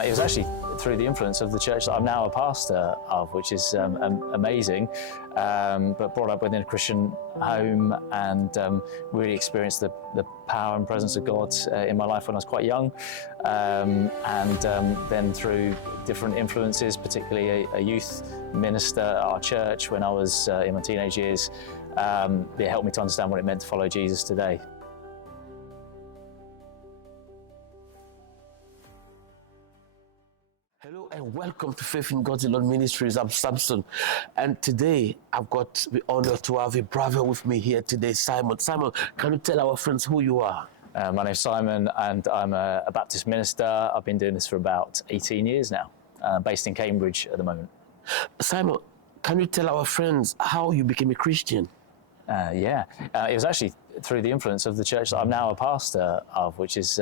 It was actually through the influence of the church that I'm now a pastor of, which is amazing, but brought up within a Christian home and really experienced the power and presence of God in my life when I was quite young, and then through different influences, particularly a youth minister at our church when I was in my teenage years, it helped me to understand what it meant to follow Jesus today. Hello and welcome to Faith in God Ministries. I'm Samson, and today I've got the honor to have a brother with me here today, Simon. Simon, can you tell our friends who you are? My name's Simon, and I'm a Baptist minister. I've been doing this for about 18 years now, based in Cambridge at the moment. Simon, can you tell our friends how you became a Christian? It was actually through the influence of the church that I'm now a pastor of, which is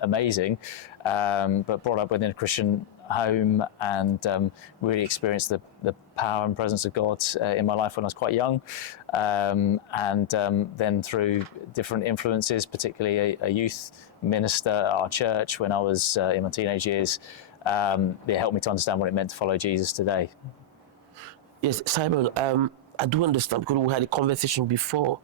amazing, but brought up within a Christian home and really experienced the power and presence of God in my life when I was quite young, and then through different influences, particularly a youth minister at our church when I was in my teenage years, it helped me to understand what it meant to follow Jesus today. Yes, Simon, I do understand, because we had a conversation before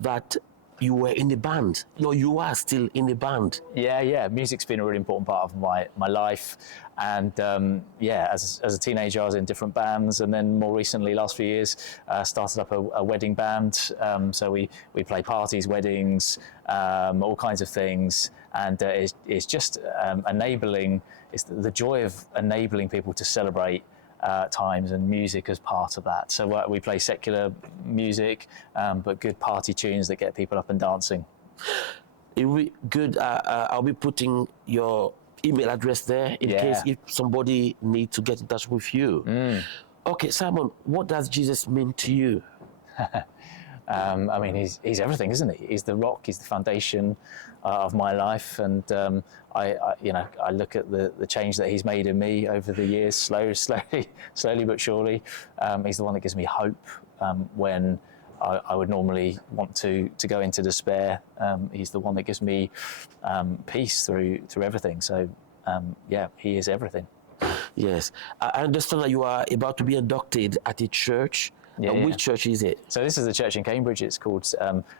that you were in the band. No, you are still in the band. Yeah. Music's been a really important part of my life. And as a teenager, I was in different bands. And then more recently, last few years, started up a wedding band. So we play parties, weddings, all kinds of things. And it's just enabling, it's the joy of enabling people to celebrate times, and music as part of that. So we play secular music, but good party tunes that get people up and dancing. Good. I'll be putting your email address there in case if somebody needs to get in touch with you. Okay, Simon, what does Jesus mean to you? I mean, he's everything, isn't he? He's the rock, he's the foundation of my life, and I look at the change that he's made in me over the years, slowly but surely. He's the one that gives me hope when I would normally want to go into despair. He's the one that gives me peace through everything. So he is everything. Yes, I understand that you are about to be inducted at a church. Which church is it? So this is the church in Cambridge. It's called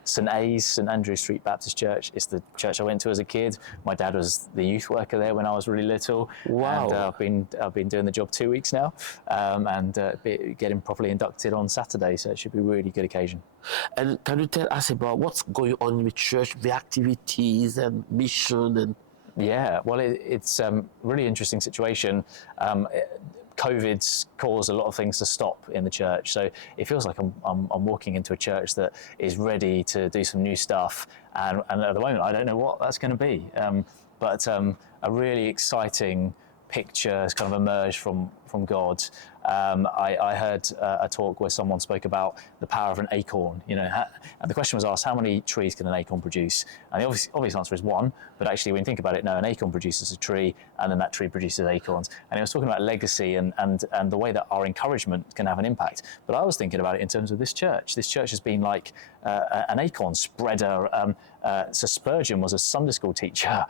St Andrew Street Baptist Church. It's the church I went to as a kid. My dad was the youth worker there when I was really little. Wow! And I've been doing the job 2 weeks now, and getting properly inducted on Saturday. So it should be a really good occasion. And can you tell us about what's going on in the church, the activities and mission and? Yeah, well, it's a really interesting situation. COVID's caused a lot of things to stop in the church, so it feels like I'm walking into a church that is ready to do some new stuff, and at the moment I don't know what that's going to be, but a really exciting picture has kind of emerged from God. I heard a talk where someone spoke about the power of an acorn. And the question was asked, how many trees can an acorn produce? And the obvious answer is one, but actually when you think about it, no, an acorn produces a tree, and then that tree produces acorns. And it was talking about legacy and the way that our encouragement can have an impact. But I was thinking about it in terms of this church. This church has been like an acorn spreader. So Spurgeon was a Sunday school teacher.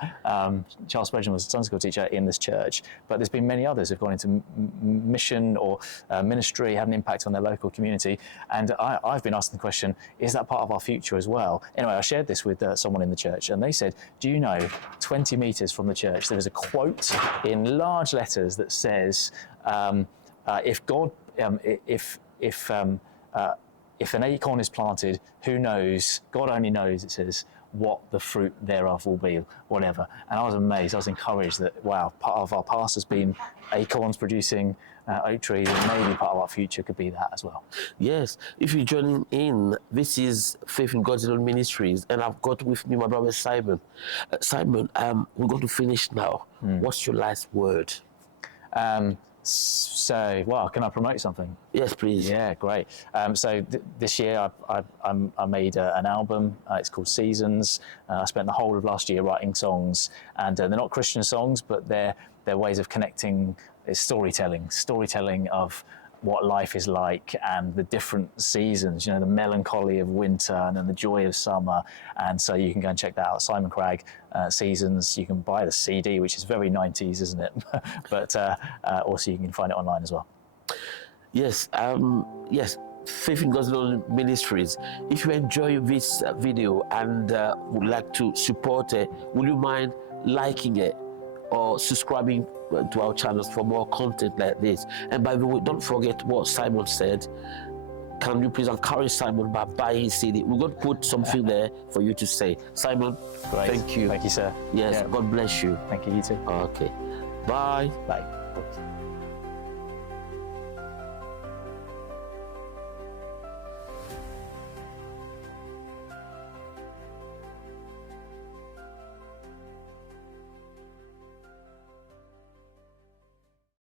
Charles Spurgeon was a Sunday school teacher in this church, but there's been many others who've gone into mission or ministry, had an impact on their local community. And I've been asking the question, is that part of our future as well? Anyway, I shared this with someone in the church, and they said, do you know, 20 meters from the church, there is a quote in large letters that says, if an acorn is planted, who knows, God only knows, it says, what the fruit thereof will be, whatever. And I was amazed, I was encouraged that, wow, part of our past has been acorns producing oak trees, and maybe part of our future could be that as well. Yes, if you're joining in, this is Faith in God Ministries, and I've got with me my brother Simon. Simon, we're going to finish now. What's your last word? So, well, can I promote something? Yes, please. Yeah, great. So this year I made an album. It's called Seasons. I spent the whole of last year writing songs, and they're not Christian songs, but they're ways of connecting. It's storytelling of what life is like and the different seasons, you know, the melancholy of winter and then the joy of summer. And so you can go and check that out. Simon Cragg, Seasons. You can buy the CD, which is very 90s, isn't it? But also you can find it online as well. Yes, yes. Faith in God Ministries. If you enjoy this video and would like to support it, would you mind liking it or subscribing to our channels for more content like this? And by the way, don't forget what Simon said. Can you please encourage Simon by buying CD? We're going to put something there for you to say. Simon, Great. Thank you. Thank you, sir. Yes, God bless you. Thank you, you too. Okay. Bye. Bye.